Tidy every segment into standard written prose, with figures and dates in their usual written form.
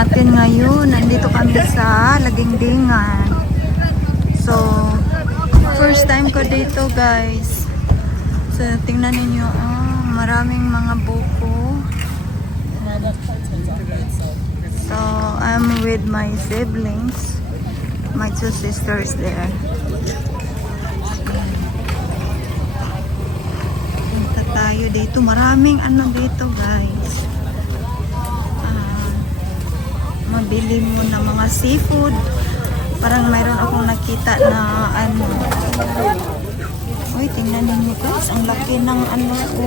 natin ngayon. Nandito kami sa Lagingdingan. So, first time ko dito guys. So, tingnan ninyo. Maraming mga buko. So, I'm with my siblings. My two sisters there. Punta tayo dito. Maraming ano dito guys. Mabili mo ng mga seafood. Parang mayroon akong nakita na ano. Uy, tingnan ninyo guys. Ang laki ng ano ko.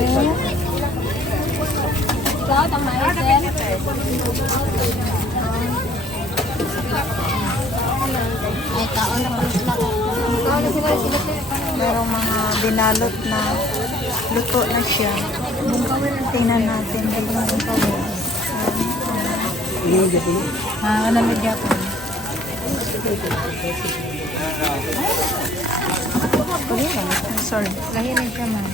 Merong mga binalot na luto na siya. Tingnan natin. Ano na Japon? Sorry. Lahi na siya man.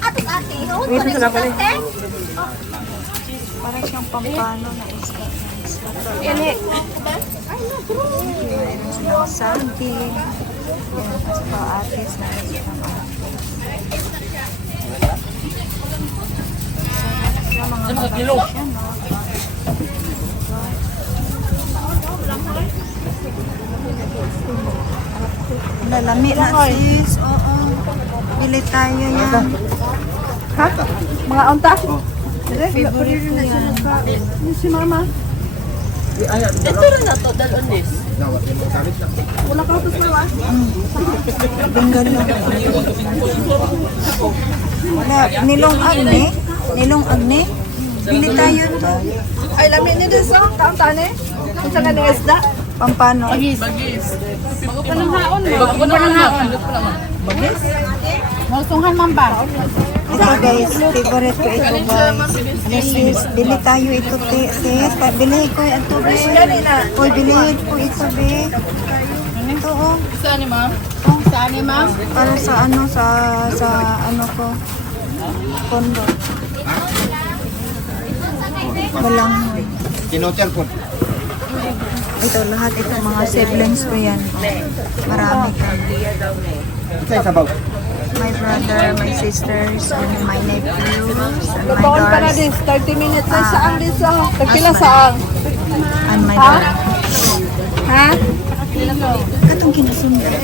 Ate-ate, Wait, ito na pala. Parang siyang pampano na isda. Ini. Ng saging. Mas pa-atis na rin ng mga kilo. Lalami na sis. Oo. Bili tayo yan. Ha? Mga unta? Favorite ko yan. Si mama. Ito rin na to, dalonis. Wala ka tapos mama? Bengal lang. Wala. Nilong agne. Nilong agne. Bili tayo to. Ay, lamin niyo din sa taon-tane. Kung saan ka ng isda? Pampano. Bagis. Bago pa ng haon. Bago pa ng haon. Bagis? Masunghan man ba? Ito guys, favorite ko ito guys. Sis, bili tayo ito sis. Bilhin ko ito be. Uy, bilhin ko ito be. Ito oh. Saan ni ma'am? Saan ni ma'am? Para sa ano, sa ano ko. Kondo. Balanghoy. Kinotel po. Ito lahat ito mga siblings ko yan. Marami kami. Sa sabaw. My brother, my sisters, and my nephews, and my Baon pa na daughters, din, 30 minutes ay saan din sa tagpila saan? and my daughter. Ha? Katong kinasundan.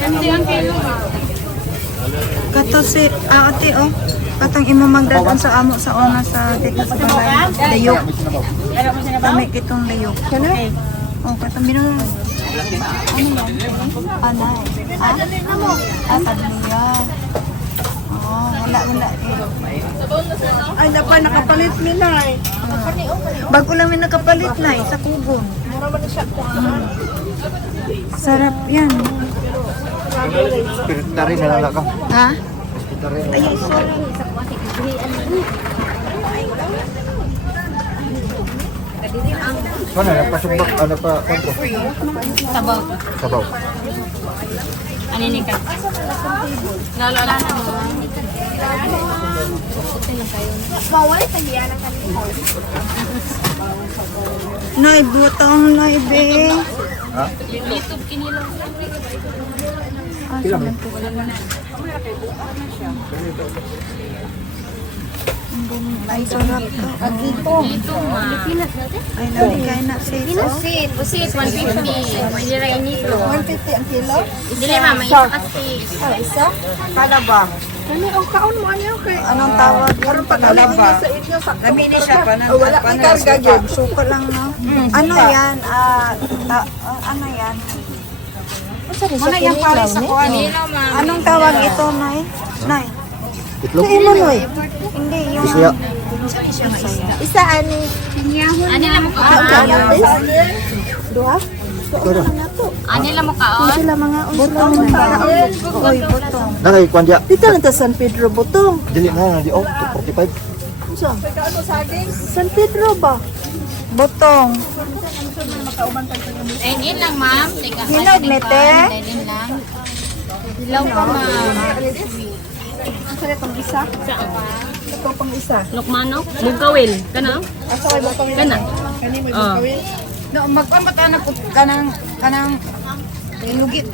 Kato si ate oh. Katong imo magdagan sa amo sa una sa dito sa balay. Layok. Kami kitong layok. Kana? Oh, katong bino. Ano yan? Anay. Ah, paniya. Oh, wala eh. Ay, dapat nakapalit minay. Bago lang may nakapalit na eh, sa kugon. Mura ba na siya? Sarap yan. Spiritary na lang ka. Ha? Spiritary. Ay, sorry. Ano na pasubak ano pa kontro? Sabaw. Sabaw. Ano ni ka? Nalala na mo. Bawal sa hiyan ang kanina. Nay, butang nay, be. Ha? YouTube kinilang. Ah, Kailan mo? Ay, sarap to. Dito. Ito ma. Ay, nabigay na sis. Oh. Pusit. Pusit. 150. Hindi rin nito. 150 ang kilo? Dili mama. Isa kasi. Isa? Kada ba? Kani ang kaon mo ano kay? Anong tawag? Pero pag alam niya sa inyo sa Lamini siya pa na. wala kang karga gyud. Suka lang, no? Ano yan? Ano yan? Ano yung pares sa kuan? Kinilaw ma. Anong tawag ito, Nay? Nay? Itlog. Hindi, yung... Isya. Isa ani. Ano lang mo ka? Duha? Ito. Ano lang mo ka? Sila mga Butong na. Uy, butong. Nakay kwandya. Dito lang ta San Pedro Butong. Dili na di 245. Sa? San Pedro ba? Butong. Ayun lang ma'am. Hinog, nete. Ayun lang. Hilaw pa ma'am. Ang sarap pang isa. Ito pang isa. Lukmanok? Bugawil. Kana? Asa kayo bang kawin? Kana? Kani mo Oh. kawin? No, magpamata na po kanang lugit.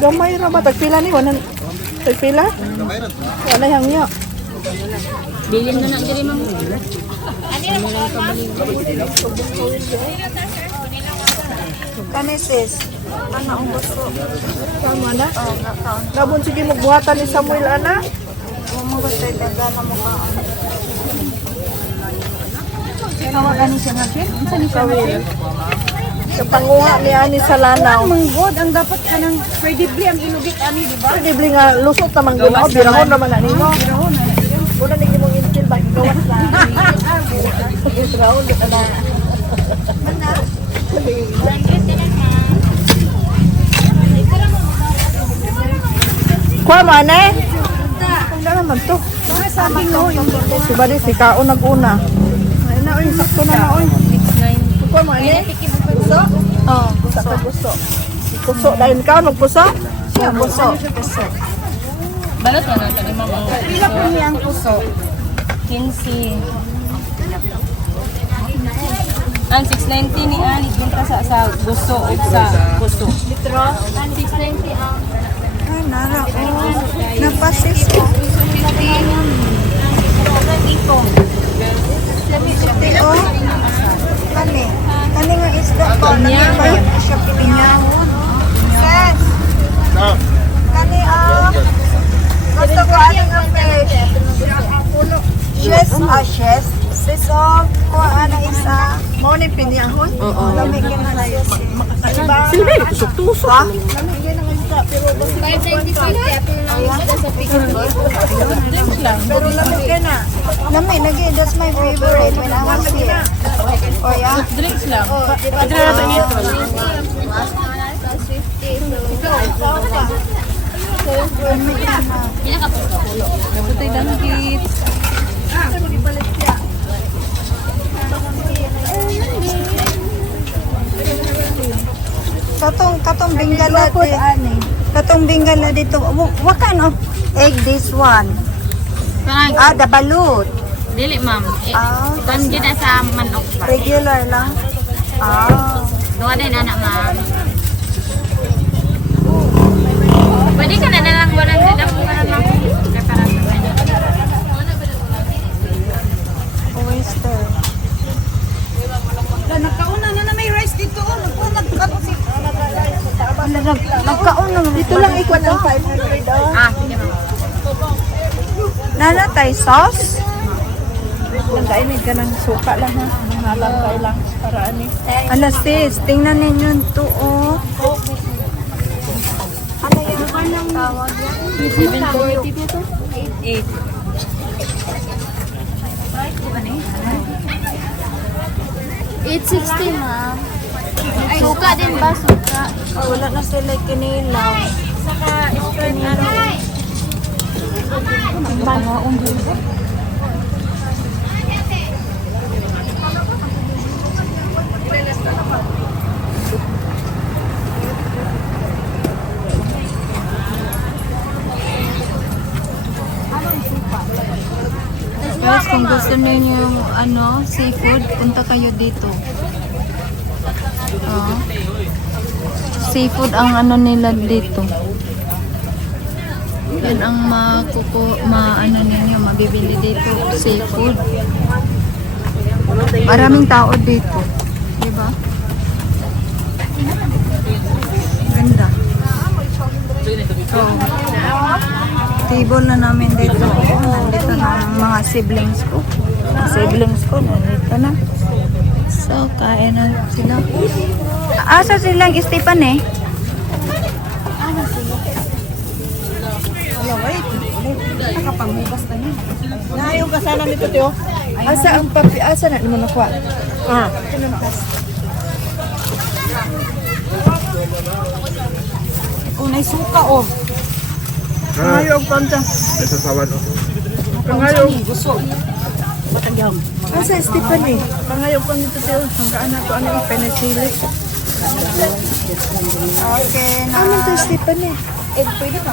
Gamay ra ba tagpila ni wanan tagpila? Wala yang niya. Bilin na na diri ma'am. Kani sis. Ano ang gusto? Tama na. Oh, nakaon. Labon sige magbuhatan ni Samuel ana. Mo gusto talaga na mo ka. Kawa gani siya nga chef? Unsa ni siya nga chef? Sa panguha ni ani sa lanaw. Manggod ang dapat kanang pwedebli ang ilugit ani, di ba? Pwede bli nga lusot naman ginaw. Birahon naman na nimo. Wala ni imong intil ba gawas na. Birahon na. Kuha mo ane? Wala naman to. Sabi mo yung Si Badi, si Kao nag-una. Ay na, oy, sakto na na, oy. Kuha mo ane? Puso? oh, Sa puso. Puso, dahil ka magpuso? siya puso. Balot na natin ni ma'am. Pila po niya ang puso. 15. Ang 690 ni Ali kinta sa gusto o sa gusto. Ay, nara. Oh, napasis ko. Oh, kani. Kani nga isda ko. Kani ba yun? Siya pinyahon. Ses. Kani, gusto ko aning ang fish. Yes, yes. Sis, kuha na isa. Mo ni pinyahon? Oo. Lamig ka na sis. Makakaiba. Sila tusok-tusok. Ha? Lamig yan ang isa, pero basta pero lamig ka na. Lamig, lagi. That's my favorite when I was here. Oh, yeah? Drinks lang. Padra na ito. Nabutay danggit. Katong bingala dito. Katong bingala dito. What kind of egg this one? Ah, the balut. Dili ma'am. Ah, Tanggit na sa manok pa. regular lang. Ah. Doon din anak ma'am. Pwede ka na lang walang didap para ma'am. Preparan sa kanya. Oyster. Nagkauna na may rice dito. Nagkauna na. Ito lang ikaw ng 500 daw. Ah, sige ma'am. Nanatay sauce? Nagkainid ka ng suka lang ha. Nangalang ka lang para ani. Ala sis, tingnan ninyo ito oh. Ano yung tawag yan? 740 dito. 8. $8.60 ma'am. Suka din ba? Suka. Wala na sila kinilaw. Saka spread ano. Guys, kung gusto niyo yung seafood, punta kayo dito. Oh. Seafood ang nila dito. Yan ang ninyo, mabibili dito, seafood. Maraming tao dito. Di ba? Ganda. So, table na namin dito. Nandito na ang mga siblings ko. Nandito na. So, kain na sila. Asa silang Stefan eh? Nayo ka sana nito tiyo. Asa ang papi asa na mo nakuha? Ah. Unay suka oh. Nayo ang panta. Ito sawan o. Pangayo. Asa Stephanie? Pangayo ko nito tiyo. Hanggaan na to ano yung penicillin. Okay na. Amin to, Stephen eh. Eh, pwede ka